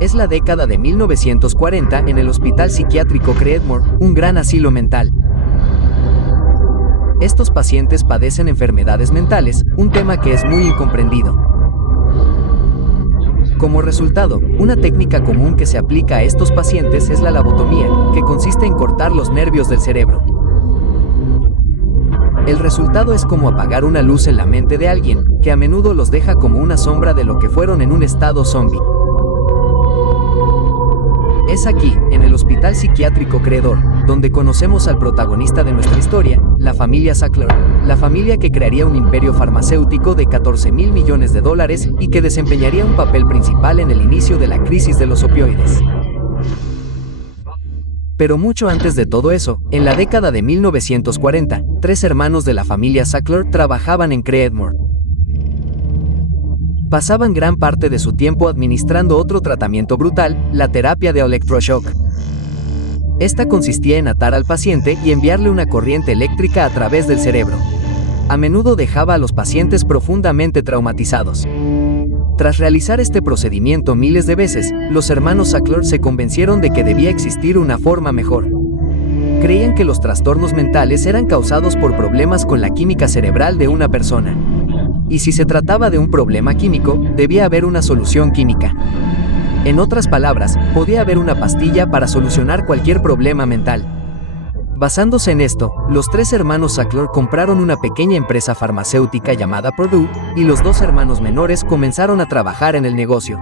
Es la década de 1940 en el Hospital Psiquiátrico Creedmoor, un gran asilo mental. Estos pacientes padecen enfermedades mentales, un tema que es muy incomprendido. Como resultado, una técnica común que se aplica a estos pacientes es la lobotomía, que consiste en cortar los nervios del cerebro. El resultado es como apagar una luz en la mente de alguien, que a menudo los deja como una sombra de lo que fueron en un estado zombie. Es aquí, en el Hospital Psiquiátrico Creedmoor, donde conocemos al protagonista de nuestra historia, la familia Sackler, la familia que crearía un imperio farmacéutico de $14.000 millones y que desempeñaría un papel principal en el inicio de la crisis de los opioides. Pero mucho antes de todo eso, en la década de 1940, 3 hermanos de la familia Sackler trabajaban en Creedmoor. Pasaban gran parte de su tiempo administrando otro tratamiento brutal, la terapia de electroshock. Esta consistía en atar al paciente y enviarle una corriente eléctrica a través del cerebro. A menudo dejaba a los pacientes profundamente traumatizados. Tras realizar este procedimiento miles de veces, los hermanos Sackler se convencieron de que debía existir una forma mejor. Creían que los trastornos mentales eran causados por problemas con la química cerebral de una persona. Y si se trataba de un problema químico, debía haber una solución química. En otras palabras, podía haber una pastilla para solucionar cualquier problema mental. Basándose en esto, los 3 hermanos Sackler compraron una pequeña empresa farmacéutica llamada Purdue, y los 2 hermanos menores comenzaron a trabajar en el negocio.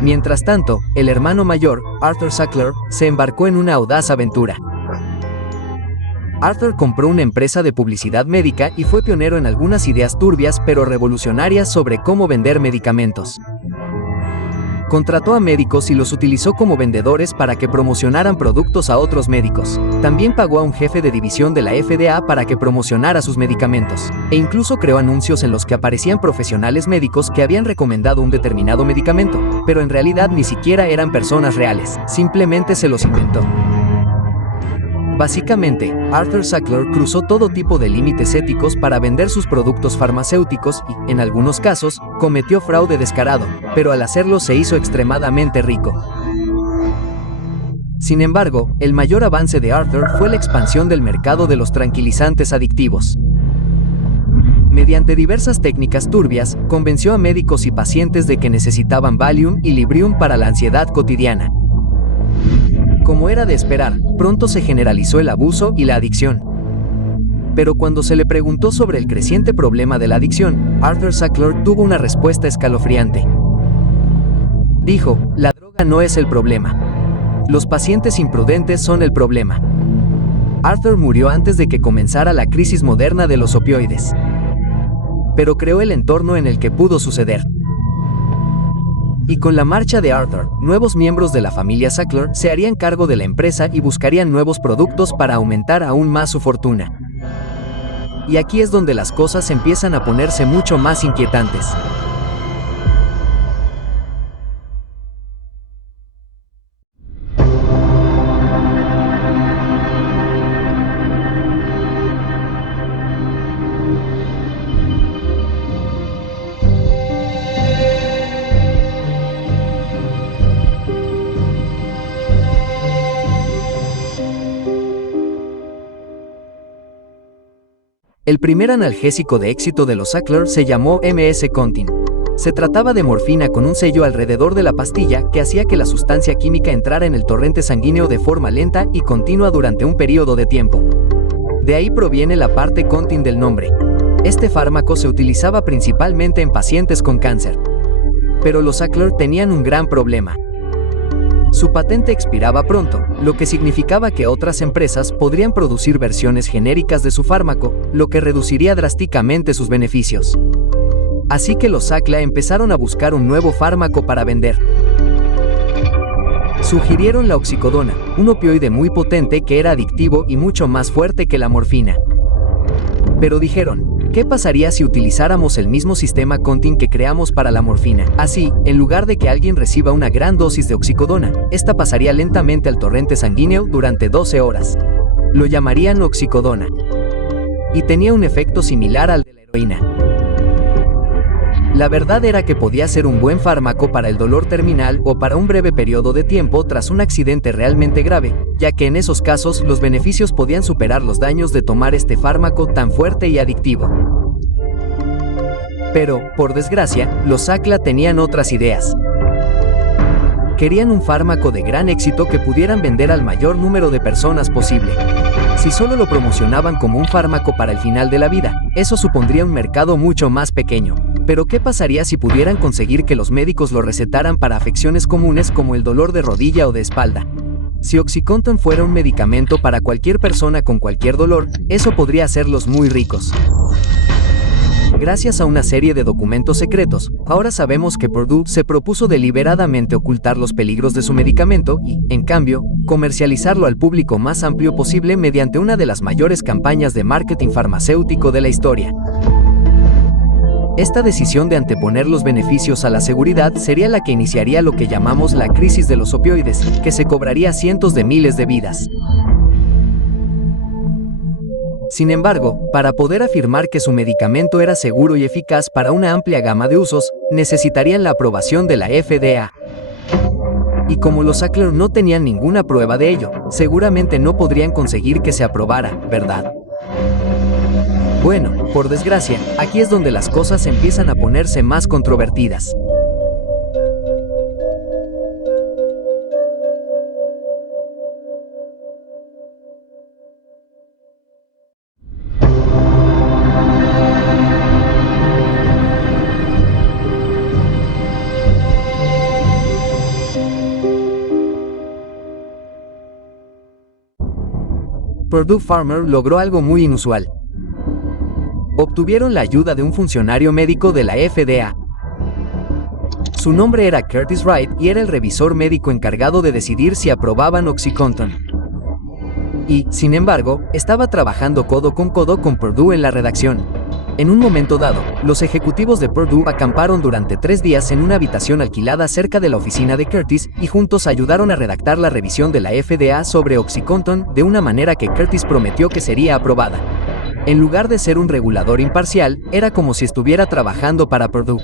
Mientras tanto, el hermano mayor, Arthur Sackler, se embarcó en una audaz aventura. Arthur compró una empresa de publicidad médica y fue pionero en algunas ideas turbias pero revolucionarias sobre cómo vender medicamentos. Contrató a médicos y los utilizó como vendedores para que promocionaran productos a otros médicos. También pagó a un jefe de división de la FDA para que promocionara sus medicamentos. E incluso creó anuncios en los que aparecían profesionales médicos que habían recomendado un determinado medicamento, pero en realidad ni siquiera eran personas reales, simplemente se los inventó. Básicamente, Arthur Sackler cruzó todo tipo de límites éticos para vender sus productos farmacéuticos y, en algunos casos, cometió fraude descarado, pero al hacerlo se hizo extremadamente rico. Sin embargo, el mayor avance de Arthur fue la expansión del mercado de los tranquilizantes adictivos. Mediante diversas técnicas turbias, convenció a médicos y pacientes de que necesitaban Valium y Librium para la ansiedad cotidiana. Como era de esperar, pronto se generalizó el abuso y la adicción. Pero cuando se le preguntó sobre el creciente problema de la adicción, Arthur Sackler tuvo una respuesta escalofriante. Dijo, la droga no es el problema. Los pacientes imprudentes son el problema. Arthur murió antes de que comenzara la crisis moderna de los opioides. Pero creó el entorno en el que pudo suceder. Y con la marcha de Arthur, nuevos miembros de la familia Sackler se harían cargo de la empresa y buscarían nuevos productos para aumentar aún más su fortuna. Y aquí es donde las cosas empiezan a ponerse mucho más inquietantes. El primer analgésico de éxito de los Sackler se llamó MS Contin. Se trataba de morfina con un sello alrededor de la pastilla que hacía que la sustancia química entrara en el torrente sanguíneo de forma lenta y continua durante un periodo de tiempo. De ahí proviene la parte Contin del nombre. Este fármaco se utilizaba principalmente en pacientes con cáncer. Pero los Sackler tenían un gran problema. Su patente expiraba pronto, lo que significaba que otras empresas podrían producir versiones genéricas de su fármaco, lo que reduciría drásticamente sus beneficios. Así que los Sackler empezaron a buscar un nuevo fármaco para vender. Sugirieron la oxicodona, un opioide muy potente que era adictivo y mucho más fuerte que la morfina. Pero dijeron, ¿qué pasaría si utilizáramos el mismo sistema Contin que creamos para la morfina? Así, en lugar de que alguien reciba una gran dosis de oxicodona, esta pasaría lentamente al torrente sanguíneo durante 12 horas. Lo llamarían oxicodona. Y tenía un efecto similar al de la heroína. La verdad era que podía ser un buen fármaco para el dolor terminal o para un breve periodo de tiempo tras un accidente realmente grave, ya que en esos casos los beneficios podían superar los daños de tomar este fármaco tan fuerte y adictivo. Pero, por desgracia, los Sackler tenían otras ideas. Querían un fármaco de gran éxito que pudieran vender al mayor número de personas posible. Si solo lo promocionaban como un fármaco para el final de la vida, eso supondría un mercado mucho más pequeño. Pero ¿qué pasaría si pudieran conseguir que los médicos lo recetaran para afecciones comunes como el dolor de rodilla o de espalda? Si OxyContin fuera un medicamento para cualquier persona con cualquier dolor, eso podría hacerlos muy ricos. Gracias a una serie de documentos secretos, ahora sabemos que Purdue se propuso deliberadamente ocultar los peligros de su medicamento y, en cambio, comercializarlo al público más amplio posible mediante una de las mayores campañas de marketing farmacéutico de la historia. Esta decisión de anteponer los beneficios a la seguridad sería la que iniciaría lo que llamamos la crisis de los opioides, que se cobraría cientos de miles de vidas. Sin embargo, para poder afirmar que su medicamento era seguro y eficaz para una amplia gama de usos, necesitarían la aprobación de la FDA. Y como los Sackler no tenían ninguna prueba de ello, seguramente no podrían conseguir que se aprobara, ¿verdad? Bueno, por desgracia, aquí es donde las cosas empiezan a ponerse más controvertidas. Purdue Pharma logró algo muy inusual. Obtuvieron la ayuda de un funcionario médico de la FDA. Su nombre era Curtis Wright y era el revisor médico encargado de decidir si aprobaban OxyContin. Y, sin embargo, estaba trabajando codo con Purdue en la redacción. En un momento dado, los ejecutivos de Purdue acamparon durante 3 días en una habitación alquilada cerca de la oficina de Curtis y juntos ayudaron a redactar la revisión de la FDA sobre OxyContin de una manera que Curtis prometió que sería aprobada. En lugar de ser un regulador imparcial, era como si estuviera trabajando para Purdue.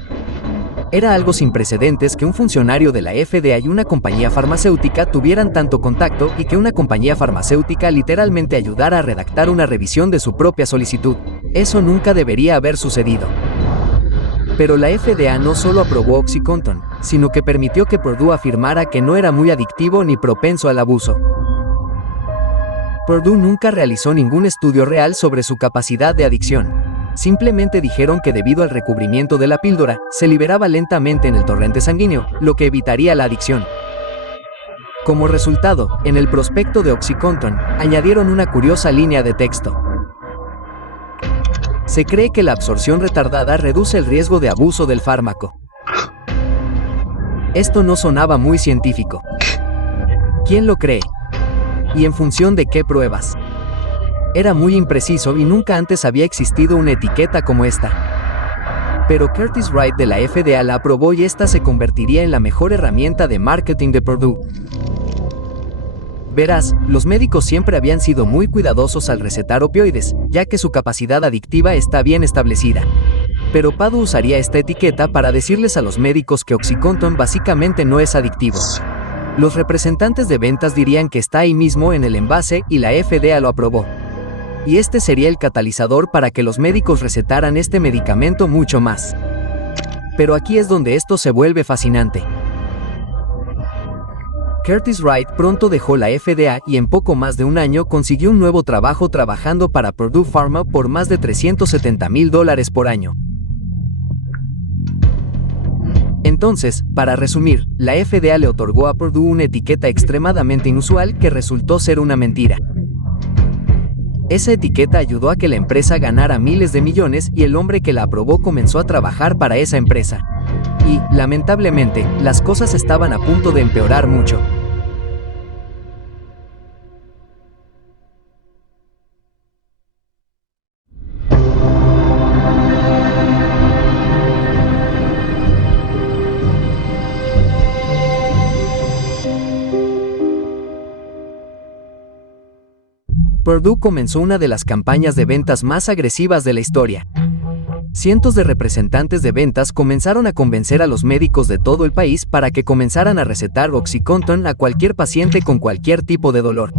Era algo sin precedentes que un funcionario de la FDA y una compañía farmacéutica tuvieran tanto contacto y que una compañía farmacéutica literalmente ayudara a redactar una revisión de su propia solicitud. Eso nunca debería haber sucedido. Pero la FDA no solo aprobó OxyContin, sino que permitió que Purdue afirmara que no era muy adictivo ni propenso al abuso. Purdue nunca realizó ningún estudio real sobre su capacidad de adicción. Simplemente dijeron que debido al recubrimiento de la píldora, se liberaba lentamente en el torrente sanguíneo, lo que evitaría la adicción. Como resultado, en el prospecto de OxyContin, añadieron una curiosa línea de texto. Se cree que la absorción retardada reduce el riesgo de abuso del fármaco. Esto no sonaba muy científico. ¿Quién lo cree? ¿Y en función de qué pruebas? Era muy impreciso y nunca antes había existido una etiqueta como esta. Pero Curtis Wright de la FDA la aprobó y esta se convertiría en la mejor herramienta de marketing de Purdue. Verás, los médicos siempre habían sido muy cuidadosos al recetar opioides, ya que su capacidad adictiva está bien establecida. Pero Purdue usaría esta etiqueta para decirles a los médicos que OxyContin básicamente no es adictivo. Los representantes de ventas dirían que está ahí mismo en el envase y la FDA lo aprobó. Y este sería el catalizador para que los médicos recetaran este medicamento mucho más. Pero aquí es donde esto se vuelve fascinante. Curtis Wright pronto dejó la FDA y en poco más de un año consiguió un nuevo trabajo trabajando para Purdue Pharma por más de $370,000 por año. Entonces, para resumir, la FDA le otorgó a Purdue una etiqueta extremadamente inusual que resultó ser una mentira. Esa etiqueta ayudó a que la empresa ganara miles de millones y el hombre que la aprobó comenzó a trabajar para esa empresa. Y, lamentablemente, las cosas estaban a punto de empeorar mucho. Purdue comenzó una de las campañas de ventas más agresivas de la historia. Cientos de representantes de ventas comenzaron a convencer a los médicos de todo el país para que comenzaran a recetar OxyContin a cualquier paciente con cualquier tipo de dolor.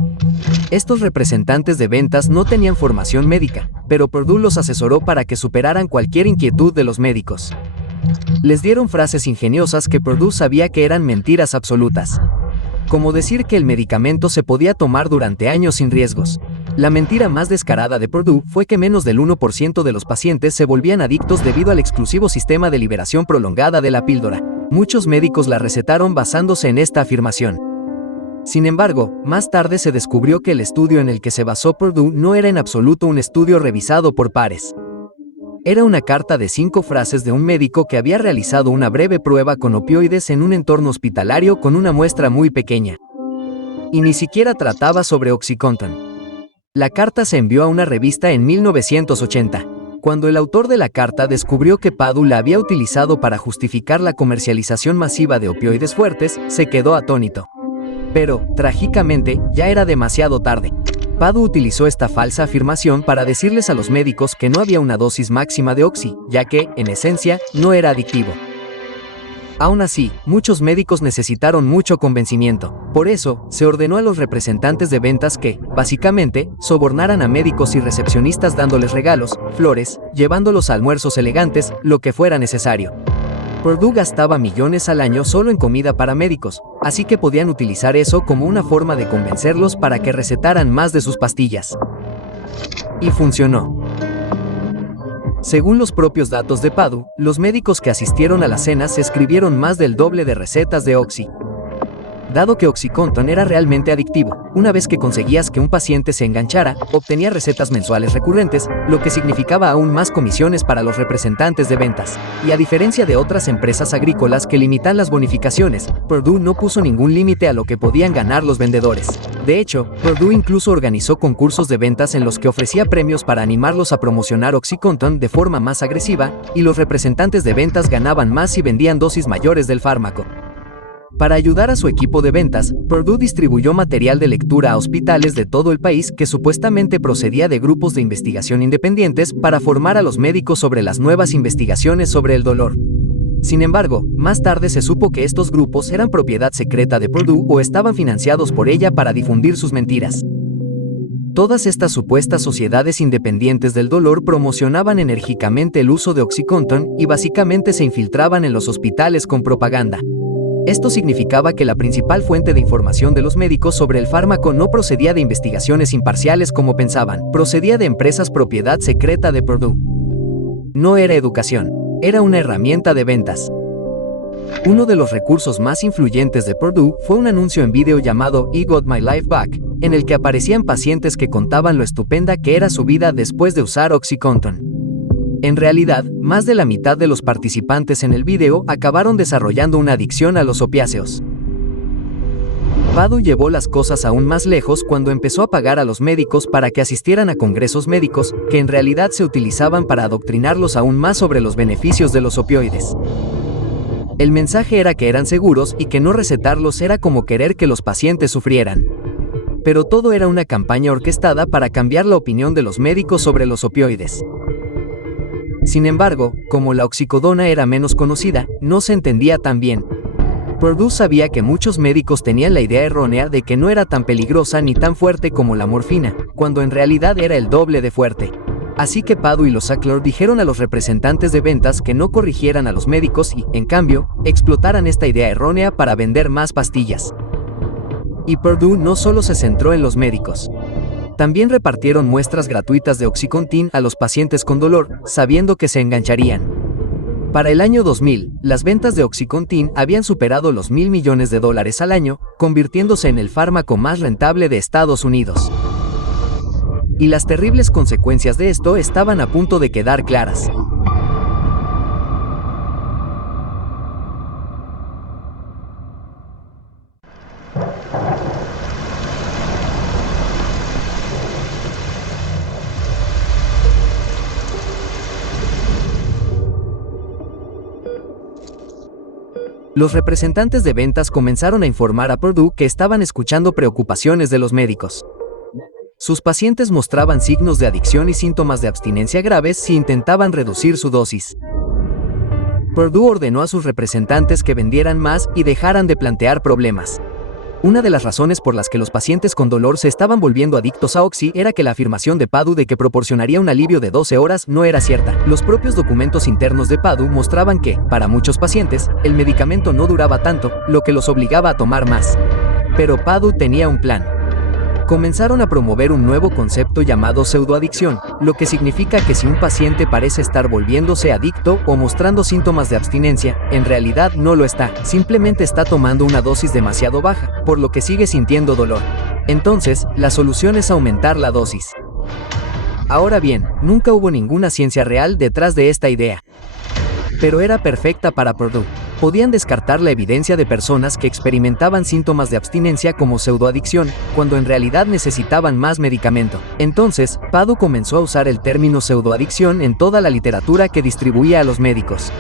Estos representantes de ventas no tenían formación médica, pero Purdue los asesoró para que superaran cualquier inquietud de los médicos. Les dieron frases ingeniosas que Purdue sabía que eran mentiras absolutas. Como decir que el medicamento se podía tomar durante años sin riesgos. La mentira más descarada de Purdue fue que menos del 1% de los pacientes se volvían adictos debido al exclusivo sistema de liberación prolongada de la píldora. Muchos médicos la recetaron basándose en esta afirmación. Sin embargo, más tarde se descubrió que el estudio en el que se basó Purdue no era en absoluto un estudio revisado por pares. Era una carta de 5 frases de un médico que había realizado una breve prueba con opioides en un entorno hospitalario con una muestra muy pequeña. Y ni siquiera trataba sobre OxyContin. La carta se envió a una revista en 1980. Cuando el autor de la carta descubrió que Purdue la había utilizado para justificar la comercialización masiva de opioides fuertes, se quedó atónito. Pero, trágicamente, ya era demasiado tarde. Purdue utilizó esta falsa afirmación para decirles a los médicos que no había una dosis máxima de Oxy, ya que, en esencia, no era adictivo. Aún así, muchos médicos necesitaron mucho convencimiento. Por eso, se ordenó a los representantes de ventas que, básicamente, sobornaran a médicos y recepcionistas dándoles regalos, flores, llevándolos a almuerzos elegantes, lo que fuera necesario. Purdue gastaba millones al año solo en comida para médicos, así que podían utilizar eso como una forma de convencerlos para que recetaran más de sus pastillas. Y funcionó. Según los propios datos de Purdue, los médicos que asistieron a las cenas escribieron más del doble de recetas de Oxy. Dado que OxyContin era realmente adictivo, una vez que conseguías que un paciente se enganchara, obtenía recetas mensuales recurrentes, lo que significaba aún más comisiones para los representantes de ventas. Y a diferencia de otras empresas agrícolas que limitan las bonificaciones, Purdue no puso ningún límite a lo que podían ganar los vendedores. De hecho, Purdue incluso organizó concursos de ventas en los que ofrecía premios para animarlos a promocionar OxyContin de forma más agresiva, y los representantes de ventas ganaban más si vendían dosis mayores del fármaco. Para ayudar a su equipo de ventas, Purdue distribuyó material de lectura a hospitales de todo el país que supuestamente procedía de grupos de investigación independientes para formar a los médicos sobre las nuevas investigaciones sobre el dolor. Sin embargo, más tarde se supo que estos grupos eran propiedad secreta de Purdue o estaban financiados por ella para difundir sus mentiras. Todas estas supuestas sociedades independientes del dolor promocionaban enérgicamente el uso de OxyContin y básicamente se infiltraban en los hospitales con propaganda. Esto significaba que la principal fuente de información de los médicos sobre el fármaco no procedía de investigaciones imparciales como pensaban, procedía de empresas propiedad secreta de Purdue. No era educación, era una herramienta de ventas. Uno de los recursos más influyentes de Purdue fue un anuncio en video llamado I Got My Life Back, en el que aparecían pacientes que contaban lo estupenda que era su vida después de usar OxyContin. En realidad, más de la mitad de los participantes en el video acabaron desarrollando una adicción a los opiáceos. Purdue llevó las cosas aún más lejos cuando empezó a pagar a los médicos para que asistieran a congresos médicos, que en realidad se utilizaban para adoctrinarlos aún más sobre los beneficios de los opioides. El mensaje era que eran seguros y que no recetarlos era como querer que los pacientes sufrieran. Pero todo era una campaña orquestada para cambiar la opinión de los médicos sobre los opioides. Sin embargo, como la oxicodona era menos conocida, no se entendía tan bien. Purdue sabía que muchos médicos tenían la idea errónea de que no era tan peligrosa ni tan fuerte como la morfina, cuando en realidad era el doble de fuerte. Así que Purdue y los Sackler dijeron a los representantes de ventas que no corrigieran a los médicos y, en cambio, explotaran esta idea errónea para vender más pastillas. Y Purdue no solo se centró en los médicos. También repartieron muestras gratuitas de OxyContin a los pacientes con dolor, sabiendo que se engancharían. Para el año 2000, las ventas de OxyContin habían superado los $1.000 millones al año, convirtiéndose en el fármaco más rentable de Estados Unidos. Y las terribles consecuencias de esto estaban a punto de quedar claras. Los representantes de ventas comenzaron a informar a Purdue que estaban escuchando preocupaciones de los médicos. Sus pacientes mostraban signos de adicción y síntomas de abstinencia graves si intentaban reducir su dosis. Purdue ordenó a sus representantes que vendieran más y dejaran de plantear problemas. Una de las razones por las que los pacientes con dolor se estaban volviendo adictos a Oxy era que la afirmación de Purdue de que proporcionaría un alivio de 12 horas no era cierta. Los propios documentos internos de Purdue mostraban que, para muchos pacientes, el medicamento no duraba tanto, lo que los obligaba a tomar más. Pero Purdue tenía un plan. Comenzaron a promover un nuevo concepto llamado pseudoadicción, lo que significa que si un paciente parece estar volviéndose adicto o mostrando síntomas de abstinencia, en realidad no lo está, simplemente está tomando una dosis demasiado baja, por lo que sigue sintiendo dolor. Entonces, la solución es aumentar la dosis. Ahora bien, nunca hubo ninguna ciencia real detrás de esta idea. Pero era perfecta para Purdue. Podían descartar la evidencia de personas que experimentaban síntomas de abstinencia como pseudoadicción, cuando en realidad necesitaban más medicamento. Entonces, Purdue comenzó a usar el término pseudoadicción en toda la literatura que distribuía a los médicos.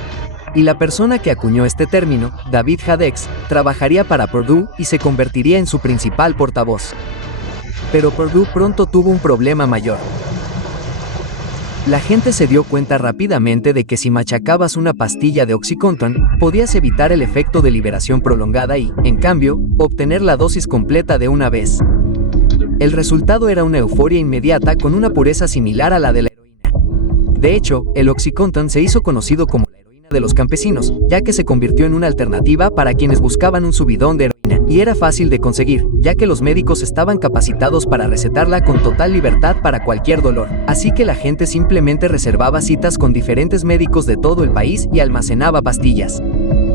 Y la persona que acuñó este término, David Hadex, trabajaría para Purdue y se convertiría en su principal portavoz. Pero Purdue pronto tuvo un problema mayor. La gente se dio cuenta rápidamente de que si machacabas una pastilla de OxyContin, podías evitar el efecto de liberación prolongada y, en cambio, obtener la dosis completa de una vez. El resultado era una euforia inmediata con una pureza similar a la de la heroína. De hecho, el OxyContin se hizo conocido como la heroína de los campesinos, ya que se convirtió en una alternativa para quienes buscaban un subidón de heroína. Y era fácil de conseguir, ya que los médicos estaban capacitados para recetarla con total libertad para cualquier dolor. Así que la gente simplemente reservaba citas con diferentes médicos de todo el país y almacenaba pastillas.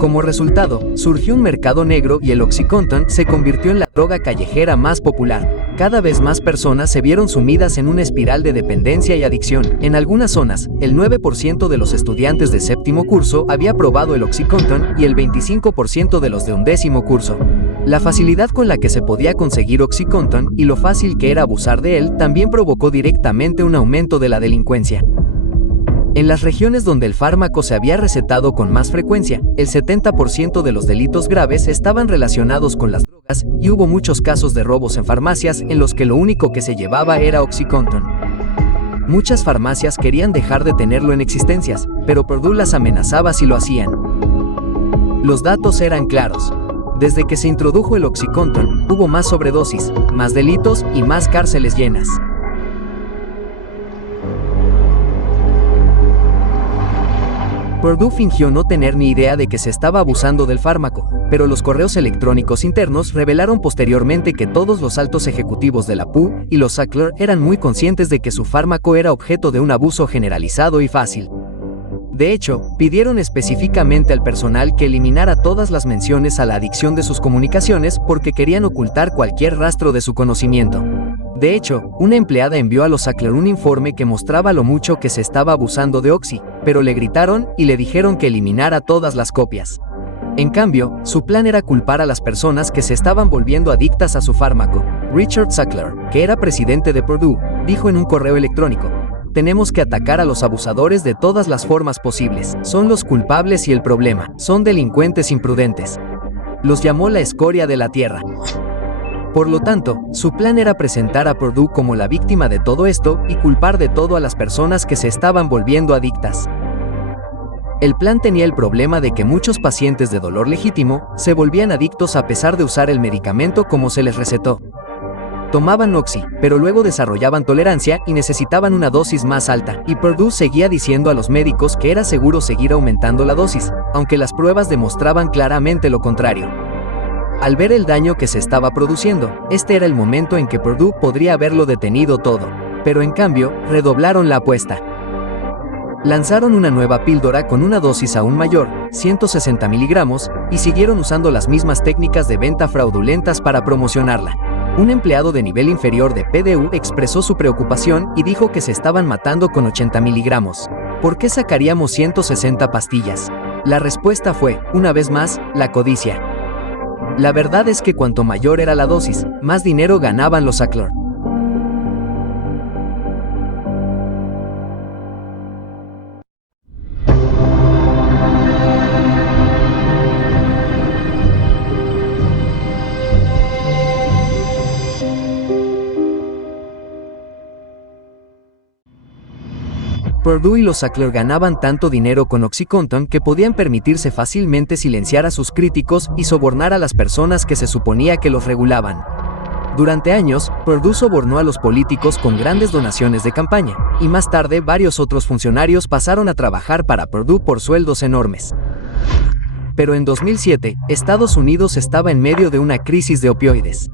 Como resultado, surgió un mercado negro y el OxyContin se convirtió en la droga callejera más popular. Cada vez más personas se vieron sumidas en una espiral de dependencia y adicción. En algunas zonas, el 9% de los estudiantes de séptimo curso había probado el OxyContin y el 25% de los de undécimo curso. La facilidad con la que se podía conseguir OxyContin y lo fácil que era abusar de él también provocó directamente un aumento de la delincuencia. En las regiones donde el fármaco se había recetado con más frecuencia, el 70% de los delitos graves estaban relacionados con las drogas y hubo muchos casos de robos en farmacias en los que lo único que se llevaba era OxyContin. Muchas farmacias querían dejar de tenerlo en existencias, pero Purdue las amenazaba si lo hacían. Los datos eran claros. Desde que se introdujo el OxyContin, hubo más sobredosis, más delitos y más cárceles llenas. Purdue fingió no tener ni idea de que se estaba abusando del fármaco, pero los correos electrónicos internos revelaron posteriormente que todos los altos ejecutivos de la PU y los Sackler eran muy conscientes de que su fármaco era objeto de un abuso generalizado y fácil. De hecho, pidieron específicamente al personal que eliminara todas las menciones a la adicción de sus comunicaciones porque querían ocultar cualquier rastro de su conocimiento. De hecho, una empleada envió a los Sackler un informe que mostraba lo mucho que se estaba abusando de Oxy, pero le gritaron y le dijeron que eliminara todas las copias. En cambio, su plan era culpar a las personas que se estaban volviendo adictas a su fármaco. Richard Sackler, que era presidente de Purdue, dijo en un correo electrónico: "Tenemos que atacar a los abusadores de todas las formas posibles. Son los culpables y el problema. Son delincuentes imprudentes". Los llamó la escoria de la tierra. Por lo tanto, su plan era presentar a Purdue como la víctima de todo esto y culpar de todo a las personas que se estaban volviendo adictas. El plan tenía el problema de que muchos pacientes de dolor legítimo se volvían adictos a pesar de usar el medicamento como se les recetó. Tomaban Oxy, pero luego desarrollaban tolerancia y necesitaban una dosis más alta, y Purdue seguía diciendo a los médicos que era seguro seguir aumentando la dosis, aunque las pruebas demostraban claramente lo contrario. Al ver el daño que se estaba produciendo, este era el momento en que Purdue podría haberlo detenido todo, pero en cambio, redoblaron la apuesta. Lanzaron una nueva píldora con una dosis aún mayor, 160 miligramos, y siguieron usando las mismas técnicas de venta fraudulentas para promocionarla. Un empleado de nivel inferior de PDU expresó su preocupación y dijo que se estaban matando con 80 miligramos. ¿Por qué sacaríamos 160 pastillas? La respuesta fue, una vez más, la codicia. La verdad es que cuanto mayor era la dosis, más dinero ganaban los Sackler. Purdue y los Sackler ganaban tanto dinero con OxyContin que podían permitirse fácilmente silenciar a sus críticos y sobornar a las personas que se suponía que los regulaban. Durante años, Purdue sobornó a los políticos con grandes donaciones de campaña, y más tarde varios otros funcionarios pasaron a trabajar para Purdue por sueldos enormes. Pero en 2007, Estados Unidos estaba en medio de una crisis de opioides.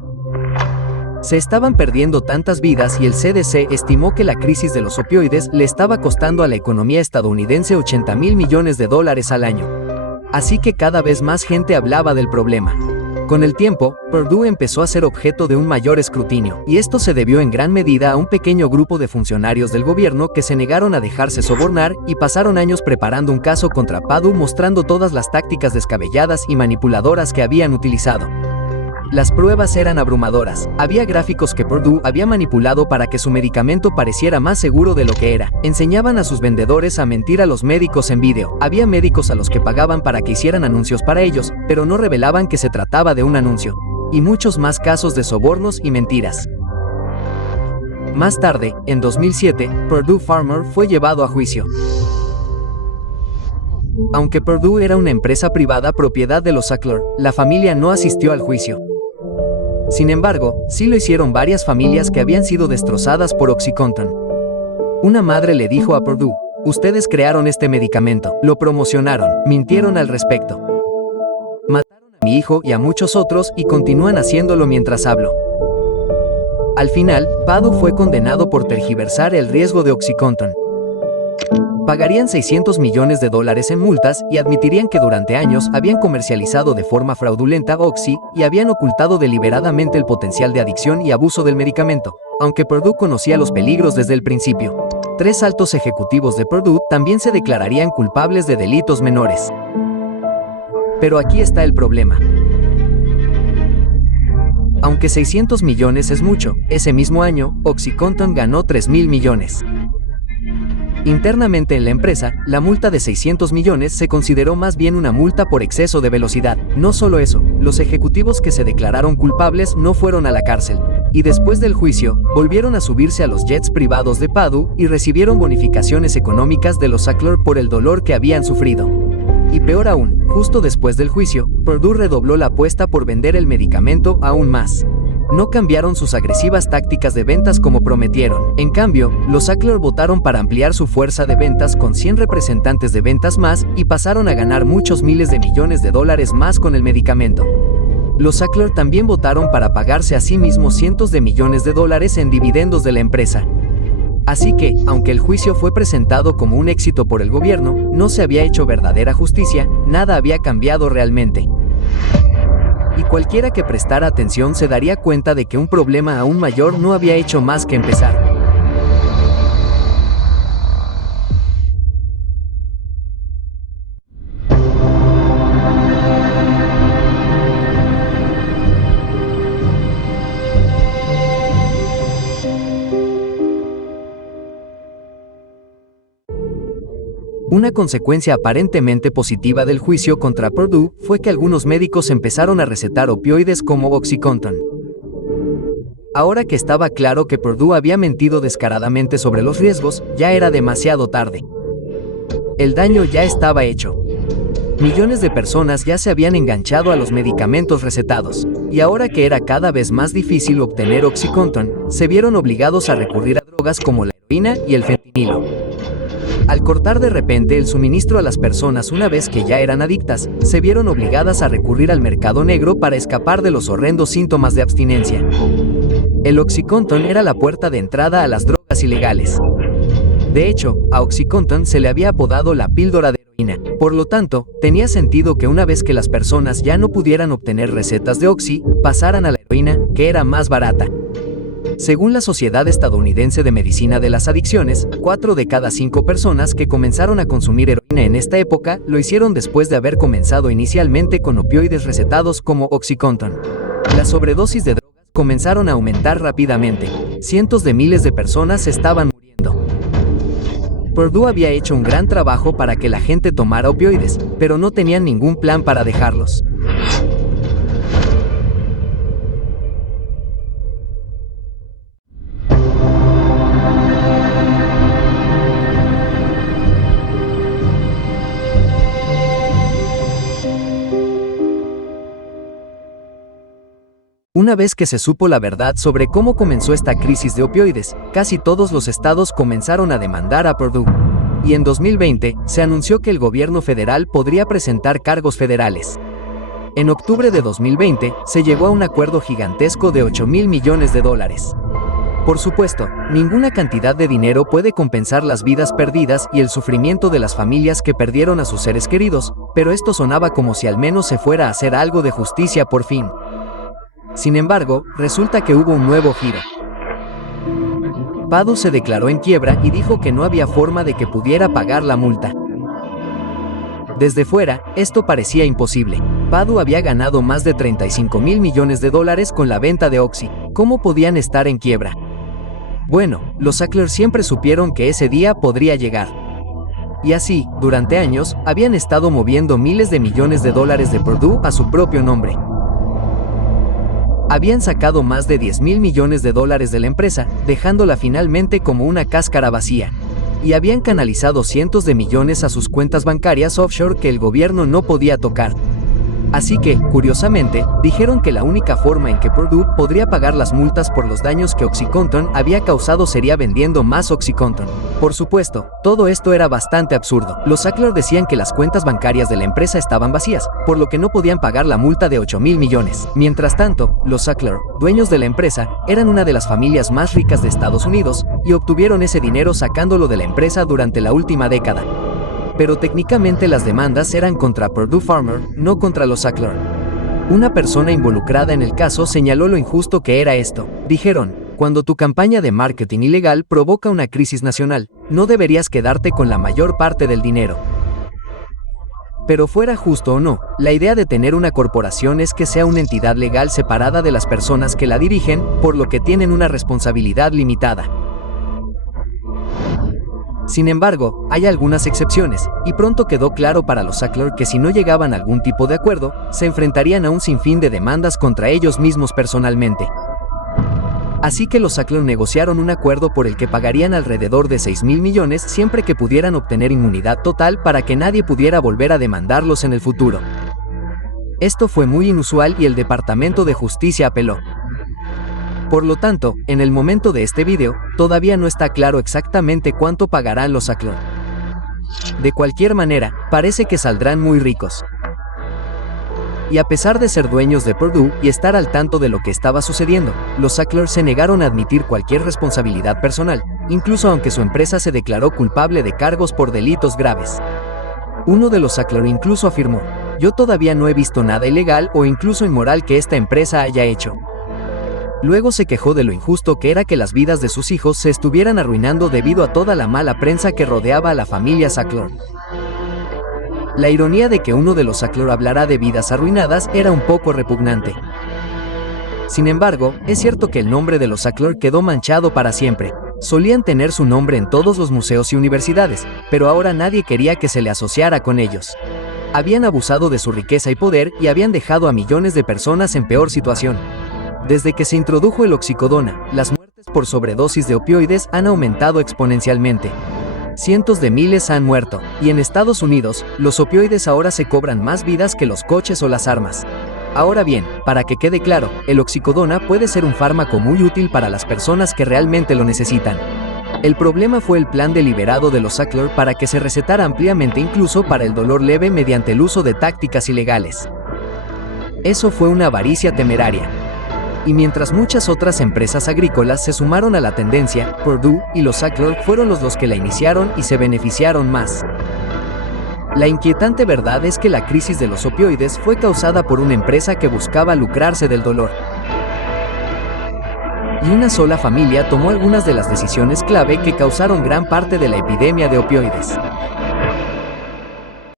Se estaban perdiendo tantas vidas y el CDC estimó que la crisis de los opioides le estaba costando a la economía estadounidense $80,000 millones al año. Así que cada vez más gente hablaba del problema. Con el tiempo, Purdue empezó a ser objeto de un mayor escrutinio, y esto se debió en gran medida a un pequeño grupo de funcionarios del gobierno que se negaron a dejarse sobornar y pasaron años preparando un caso contra Purdue mostrando todas las tácticas descabelladas y manipuladoras que habían utilizado. Las pruebas eran abrumadoras. Había gráficos que Purdue había manipulado para que su medicamento pareciera más seguro de lo que era. Enseñaban a sus vendedores a mentir a los médicos en vídeo. Había médicos a los que pagaban para que hicieran anuncios para ellos, pero no revelaban que se trataba de un anuncio. Y muchos más casos de sobornos y mentiras. Más tarde, en 2007, Purdue Pharma fue llevado a juicio. Aunque Purdue era una empresa privada propiedad de los Sackler, la familia no asistió al juicio. Sin embargo, sí lo hicieron varias familias que habían sido destrozadas por OxyContin. Una madre le dijo a Purdue: "Ustedes crearon este medicamento, lo promocionaron, mintieron al respecto. Mataron a mi hijo y a muchos otros y continúan haciéndolo mientras hablo". Al final, Purdue fue condenado por tergiversar el riesgo de OxyContin. Pagarían $600 millones en multas y admitirían que durante años habían comercializado de forma fraudulenta Oxy y habían ocultado deliberadamente el potencial de adicción y abuso del medicamento, aunque Purdue conocía los peligros desde el principio. 3 altos ejecutivos de Purdue también se declararían culpables de delitos menores. Pero aquí está el problema. Aunque 600 millones es mucho, ese mismo año, OxyContin ganó 3,000 millones. Internamente en la empresa, la multa de 600 millones se consideró más bien una multa por exceso de velocidad. No solo eso, los ejecutivos que se declararon culpables no fueron a la cárcel. Y después del juicio, volvieron a subirse a los jets privados de Purdue y recibieron bonificaciones económicas de los Sackler por el dolor que habían sufrido. Y peor aún, justo después del juicio, Purdue redobló la apuesta por vender el medicamento aún más. No cambiaron sus agresivas tácticas de ventas como prometieron. En cambio, los Sackler votaron para ampliar su fuerza de ventas con 100 representantes de ventas más y pasaron a ganar muchos miles de millones de dólares más con el medicamento. Los Sackler también votaron para pagarse a sí mismos cientos de millones de dólares en dividendos de la empresa. Así que, aunque el juicio fue presentado como un éxito por el gobierno, no se había hecho verdadera justicia, nada había cambiado realmente. Y cualquiera que prestara atención se daría cuenta de que un problema aún mayor no había hecho más que empezar. Una consecuencia aparentemente positiva del juicio contra Purdue fue que algunos médicos empezaron a recetar opioides como OxyContin. Ahora que estaba claro que Purdue había mentido descaradamente sobre los riesgos, ya era demasiado tarde. El daño ya estaba hecho. Millones de personas ya se habían enganchado a los medicamentos recetados, y ahora que era cada vez más difícil obtener OxyContin, se vieron obligados a recurrir a drogas como la heroína y el fentanilo. Al cortar de repente el suministro a las personas una vez que ya eran adictas, se vieron obligadas a recurrir al mercado negro para escapar de los horrendos síntomas de abstinencia. El OxyContin era la puerta de entrada a las drogas ilegales. De hecho, a OxyContin se le había apodado la píldora de heroína. Por lo tanto, tenía sentido que una vez que las personas ya no pudieran obtener recetas de Oxy, pasaran a la heroína, que era más barata. Según la Sociedad Estadounidense de Medicina de las Adicciones, 4 de cada 5 personas que comenzaron a consumir heroína en esta época lo hicieron después de haber comenzado inicialmente con opioides recetados como OxyContin. Las sobredosis de drogas comenzaron a aumentar rápidamente. Cientos de miles de personas estaban muriendo. Purdue había hecho un gran trabajo para que la gente tomara opioides, pero no tenían ningún plan para dejarlos. Una vez que se supo la verdad sobre cómo comenzó esta crisis de opioides, casi todos los estados comenzaron a demandar a Purdue. Y en 2020, se anunció que el gobierno federal podría presentar cargos federales. En octubre de 2020, se llegó a un acuerdo gigantesco de $8,000 millones. Por supuesto, ninguna cantidad de dinero puede compensar las vidas perdidas y el sufrimiento de las familias que perdieron a sus seres queridos, pero esto sonaba como si al menos se fuera a hacer algo de justicia por fin. Sin embargo, resulta que hubo un nuevo giro. Purdue se declaró en quiebra y dijo que no había forma de que pudiera pagar la multa. Desde fuera, esto parecía imposible. Purdue había ganado más de $35,000 millones con la venta de Oxy. ¿Cómo podían estar en quiebra? Bueno, los Sackler siempre supieron que ese día podría llegar. Y así, durante años, habían estado moviendo miles de millones de dólares de Purdue a su propio nombre. Habían sacado más de $10,000 millones de la empresa, dejándola finalmente como una cáscara vacía. Y habían canalizado cientos de millones a sus cuentas bancarias offshore que el gobierno no podía tocar. Así que, curiosamente, dijeron que la única forma en que Purdue podría pagar las multas por los daños que OxyContin había causado sería vendiendo más OxyContin. Por supuesto, todo esto era bastante absurdo. Los Sackler decían que las cuentas bancarias de la empresa estaban vacías, por lo que no podían pagar la multa de $8,000 millones. Mientras tanto, los Sackler, dueños de la empresa, eran una de las familias más ricas de Estados Unidos, y obtuvieron ese dinero sacándolo de la empresa durante la última década. Pero técnicamente las demandas eran contra Purdue Pharma, no contra los Sackler. Una persona involucrada en el caso señaló lo injusto que era esto. Dijeron, cuando tu campaña de marketing ilegal provoca una crisis nacional, no deberías quedarte con la mayor parte del dinero. Pero fuera justo o no, la idea de tener una corporación es que sea una entidad legal separada de las personas que la dirigen, por lo que tienen una responsabilidad limitada. Sin embargo, hay algunas excepciones, y pronto quedó claro para los Sackler que si no llegaban a algún tipo de acuerdo, se enfrentarían a un sinfín de demandas contra ellos mismos personalmente. Así que los Sackler negociaron un acuerdo por el que pagarían alrededor de $6,000 millones siempre que pudieran obtener inmunidad total para que nadie pudiera volver a demandarlos en el futuro. Esto fue muy inusual y el Departamento de Justicia apeló. Por lo tanto, en el momento de este video, todavía no está claro exactamente cuánto pagarán los Sackler. De cualquier manera, parece que saldrán muy ricos. Y a pesar de ser dueños de Purdue y estar al tanto de lo que estaba sucediendo, los Sackler se negaron a admitir cualquier responsabilidad personal, incluso aunque su empresa se declaró culpable de cargos por delitos graves. Uno de los Sackler incluso afirmó, "Yo todavía no he visto nada ilegal o incluso inmoral que esta empresa haya hecho". Luego se quejó de lo injusto que era que las vidas de sus hijos se estuvieran arruinando debido a toda la mala prensa que rodeaba a la familia Sackler. La ironía de que uno de los Sackler hablara de vidas arruinadas era un poco repugnante. Sin embargo, es cierto que el nombre de los Sackler quedó manchado para siempre. Solían tener su nombre en todos los museos y universidades, pero ahora nadie quería que se le asociara con ellos. Habían abusado de su riqueza y poder y habían dejado a millones de personas en peor situación. Desde que se introdujo el oxicodona, las muertes por sobredosis de opioides han aumentado exponencialmente. Cientos de miles han muerto, y en Estados Unidos, los opioides ahora se cobran más vidas que los coches o las armas. Ahora bien, para que quede claro, el oxicodona puede ser un fármaco muy útil para las personas que realmente lo necesitan. El problema fue el plan deliberado de los Sackler para que se recetara ampliamente incluso para el dolor leve mediante el uso de tácticas ilegales. Eso fue una avaricia temeraria. Y mientras muchas otras empresas agrícolas se sumaron a la tendencia, Purdue y los Sackler fueron los que la iniciaron y se beneficiaron más. La inquietante verdad es que la crisis de los opioides fue causada por una empresa que buscaba lucrarse del dolor. Y una sola familia tomó algunas de las decisiones clave que causaron gran parte de la epidemia de opioides.